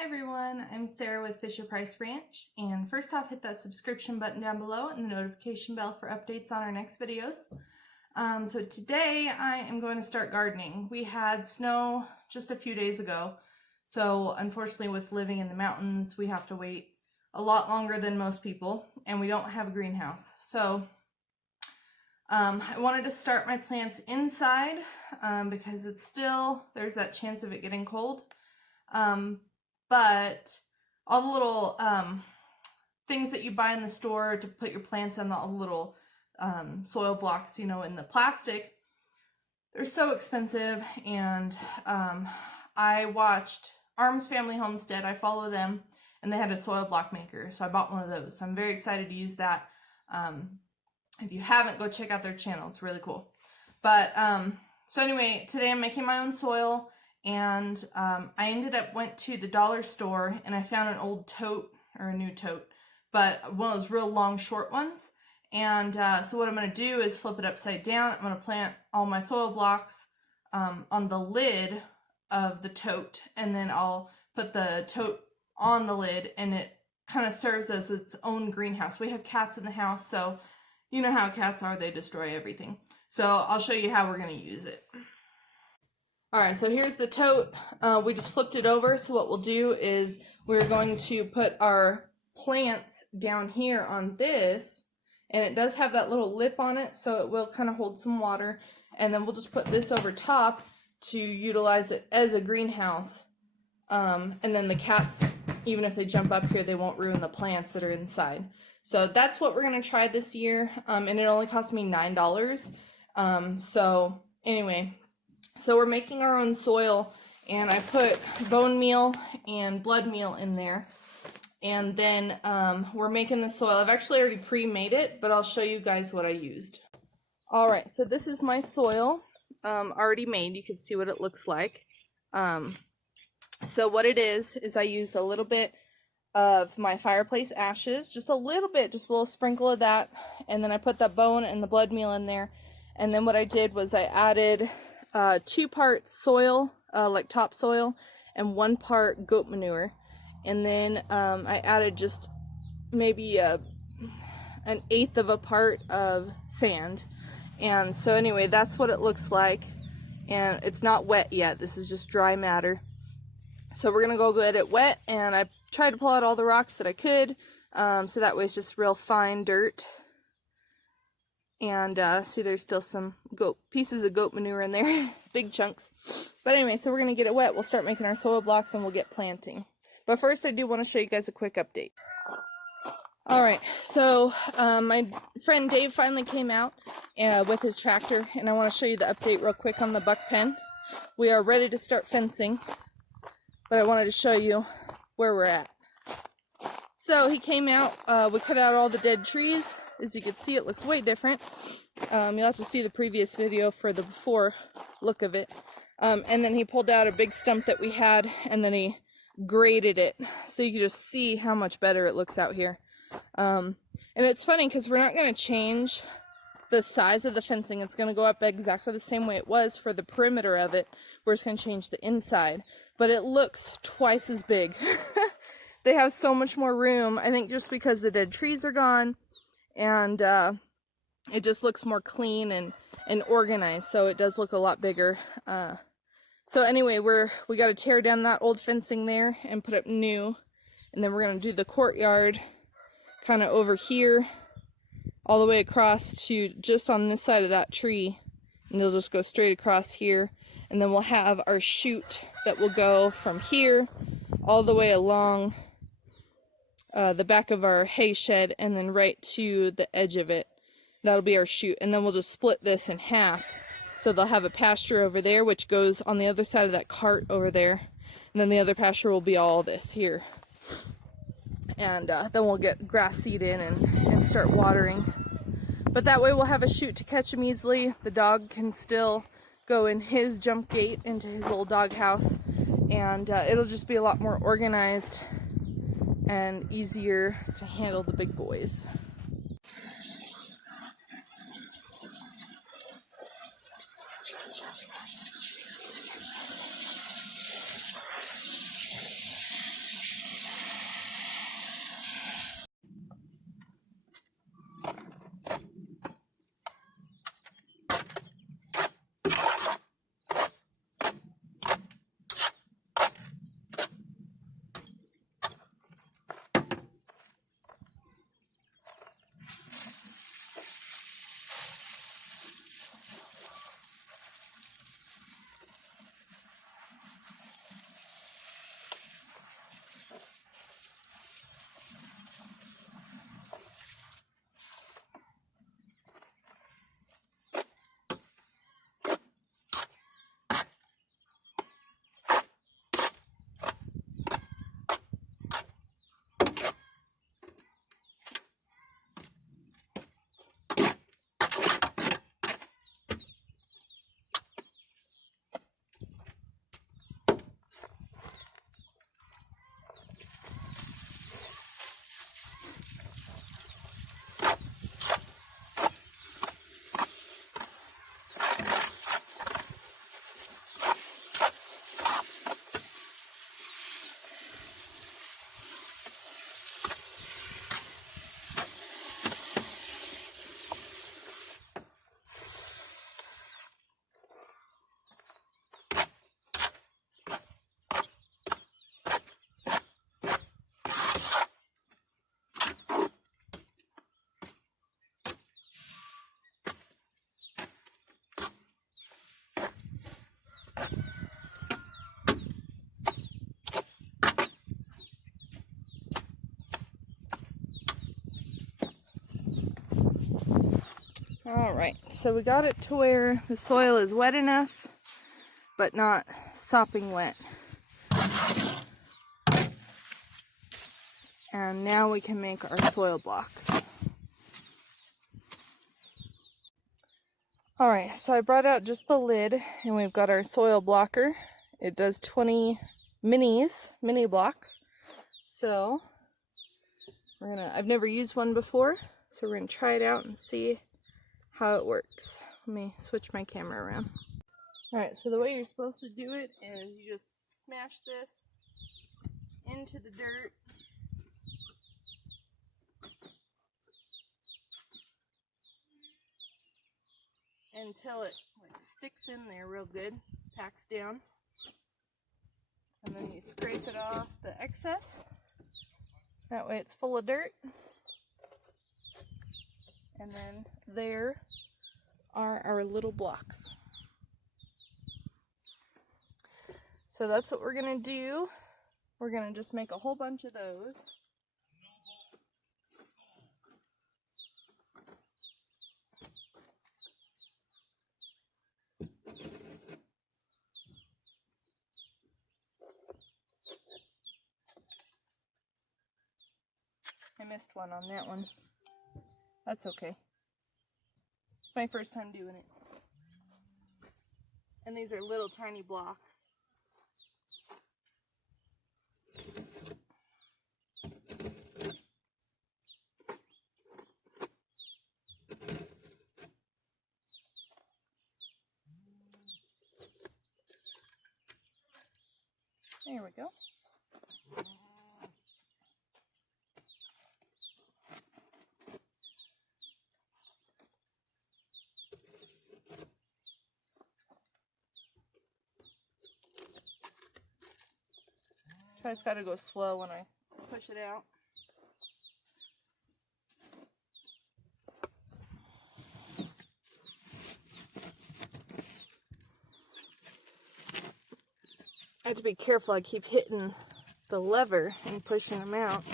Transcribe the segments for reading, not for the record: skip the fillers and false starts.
Hi everyone, I'm Sarah with Fisher-Price Ranch, and first off hit that subscription button down below and the notification bell for updates on our next videos. So today I am going to start gardening. We had snow just a few days ago, so unfortunately with living in the mountains we have to wait a lot longer than most people, and we don't have a greenhouse. So I wanted to start my plants inside because there's that chance of it getting cold. But all the little things that you buy in the store to put your plants on, all the little soil blocks, in the plastic, they're so expensive. And I watched Arms Family Homestead. I follow them, and they had a soil block maker, so I bought one of those. So I'm very excited to use that. If you haven't, go check out their channel. It's really cool. But so anyway, today I'm making my own soil. And I went to the dollar store and I found an old tote, or a new tote, but one of those real long short ones. And so what I'm going to do is flip it upside down. I'm going to plant all my soil blocks on the lid of the tote, and then I'll put the tote on the lid, and it kind of serves as its own greenhouse. We have cats in the house, so you know how cats are, they destroy everything. So I'll show you how we're going to use it. Alright, so here's the tote. We just flipped it over, so what we'll do is we're going to put our plants down here on this, and it does have that little lip on it, so it will kind of hold some water, and then we'll just put this over top to utilize it as a greenhouse. And then the cats, even if they jump up here, they won't ruin the plants that are inside. So that's what we're going to try this year, and it only cost me $9. So anyway, so we're making our own soil, and I put bone meal and blood meal in there, and then we're making the soil. I've actually already pre-made it, but I'll show you guys what I used. Alright, so this is my soil already made. You can see what it looks like. So what it is I used a little bit of my fireplace ashes, just a little bit, just a little sprinkle of that, and then I put the bone and the blood meal in there, and then what I did was I added 2 parts soil, like topsoil, and 1 part goat manure, and then I added just maybe an 1/8 of a part of sand. And so anyway, that's what it looks like, and it's not wet yet. This is just dry matter. So we're gonna go get it wet, and I tried to pull out all the rocks that I could, so that way it's just real fine dirt. And see, there's still some pieces of goat manure in there, big chunks. But anyway, so we're going to get it wet. We'll start making our soil blocks, and we'll get planting. But first, I do want to show you guys a quick update. Alright, so my friend Dave finally came out with his tractor, and I want to show you the update real quick on the buck pen. We are ready to start fencing, but I wanted to show you where we're at. So he came out, we cut out all the dead trees. As you can see, it looks way different. You'll have to see the previous video for the before look of it. And then he pulled out a big stump that we had, and then he graded it, so you can just see how much better it looks out here. And it's funny because we're not going to change the size of the fencing. It's going to go up exactly the same way it was for the perimeter of it. We're just going to change the inside, but it looks twice as big. They have so much more room, I think, just because the dead trees are gone, and it just looks more clean and organized, so it does look a lot bigger. So anyway, we got to tear down that old fencing there and put up new, and then we're going to do the courtyard kind of over here all the way across to just on this side of that tree, and they'll just go straight across here, and then we'll have our chute that will go from here all the way along the back of our hay shed, and then right to the edge of it. That'll be our chute, and then we'll just split this in half, so they'll have a pasture over there which goes on the other side of that cart over there, and then the other pasture will be all this here, and then we'll get grass seed in and start watering. But that way we'll have a chute to catch them easily. The dog can still go in his jump gate into his little dog house, and it'll just be a lot more organized and easier to handle the big boys. All right, so we got it to where the soil is wet enough, but not sopping wet. And now we can make our soil blocks. All right, so I brought out just the lid and we've got our soil blocker. It does 20 mini blocks. So I've never used one before, so we're gonna try it out and see how it works. Let me switch my camera around. All right, so the way you're supposed to do it is you just smash this into the dirt. Until it sticks in there real good, packs down. And then you scrape it off the excess. That way it's full of dirt. And then there are our little blocks. So that's what we're gonna do. We're gonna just make a whole bunch of those. I missed one on that one. That's okay. It's my first time doing it. And these are little tiny blocks. There we go. I just gotta go slow when I push it out. I have to be careful. I keep hitting the lever and pushing them out.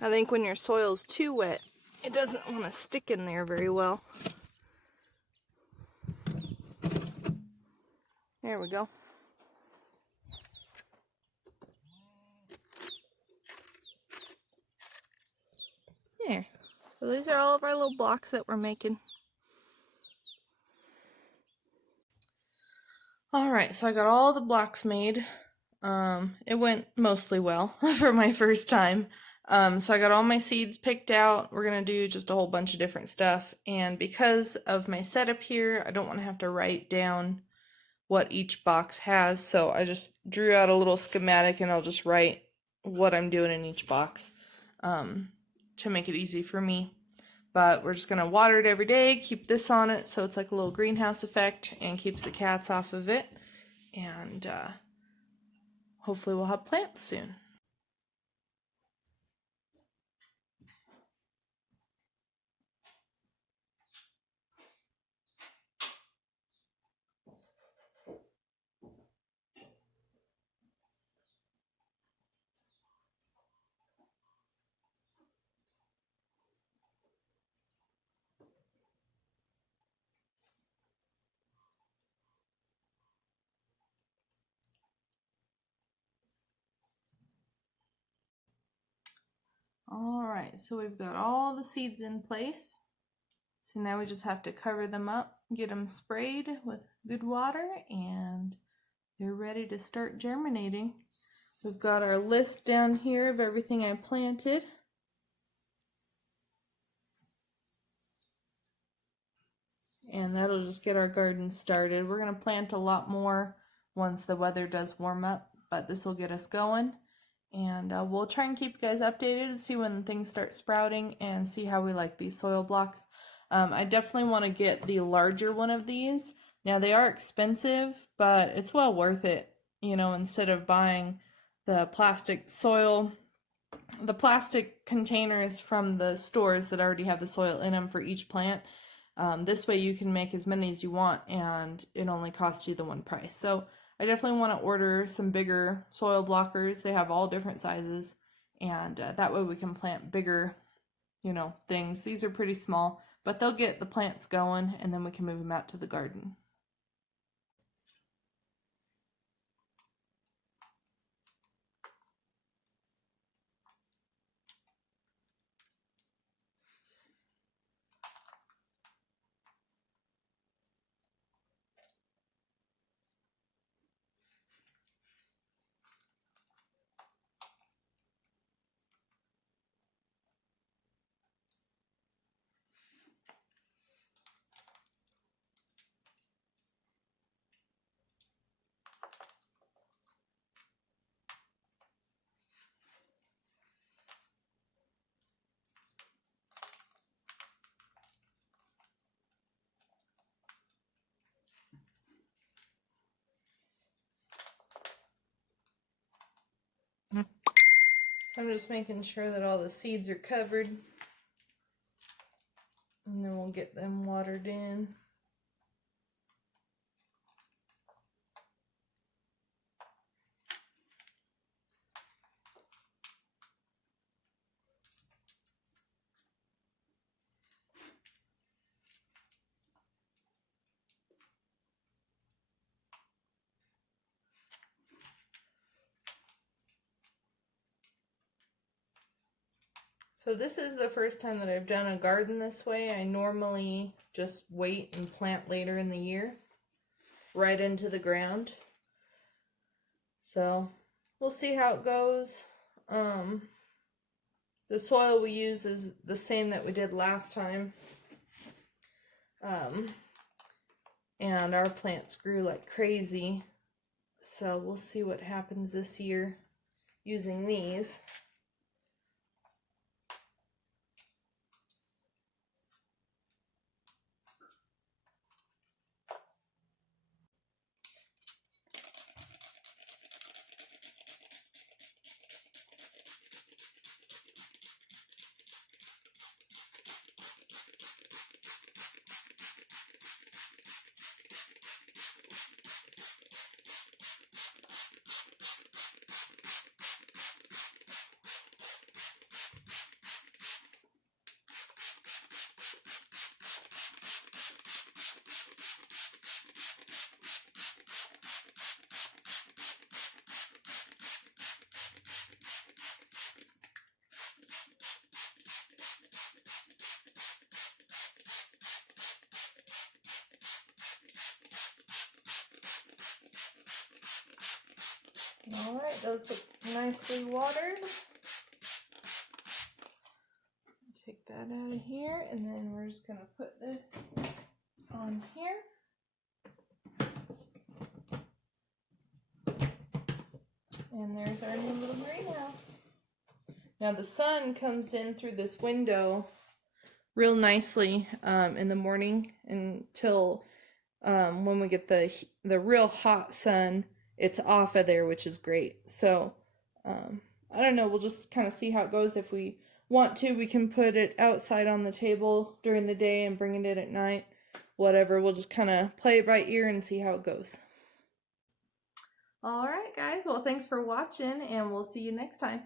I think when your soil's too wet, it doesn't want to stick in there very well. There we go. There. So these are all of our little blocks that we're making. Alright, so I got all the blocks made. It went mostly well for my first time. So I got all my seeds picked out. We're going to do just a whole bunch of different stuff. And because of my setup here, I don't want to have to write down what each box has. So I just drew out a little schematic and I'll just write what I'm doing in each box to make it easy for me. But we're just going to water it every day, keep this on it so it's like a little greenhouse effect and keeps the cats off of it. And hopefully we'll have plants soon. Alright, so we've got all the seeds in place. So now we just have to cover them up, get them sprayed with good water, and they're ready to start germinating. We've got our list down here of everything I planted. And that'll just get our garden started. We're going to plant a lot more once the weather does warm up, but this will get us going. And we'll try and keep you guys updated and see when things start sprouting and see how we like these soil blocks. I definitely want to get the larger one of these. Now they are expensive, but it's well worth it. You know, instead of buying the plastic containers from the stores that already have the soil in them for each plant. This way you can make as many as you want and it only costs you the one price. So I definitely want to order some bigger soil blockers. They have all different sizes and that way we can plant bigger, things. These are pretty small, but they'll get the plants going, and then we can move them out to the garden. I'm just making sure that all the seeds are covered, and then we'll get them watered in. So this is the first time that I've done a garden this way. I normally just wait and plant later in the year, right into the ground. So we'll see how it goes. The soil we use is the same that we did last time. And our plants grew like crazy. So we'll see what happens this year using these. Alright, those look nicely watered. Take that out of here, and then we're just going to put this on here. And there's our new little greenhouse. Now the sun comes in through this window real nicely in the morning until when we get the real hot sun, it's off of there, which is great. So I don't know, we'll just kind of see how it goes. If we want to, we can put it outside on the table during the day and bring it in at night. Whatever, we'll just kind of play it by ear and see how it goes. Alright guys, well thanks for watching, and we'll see you next time.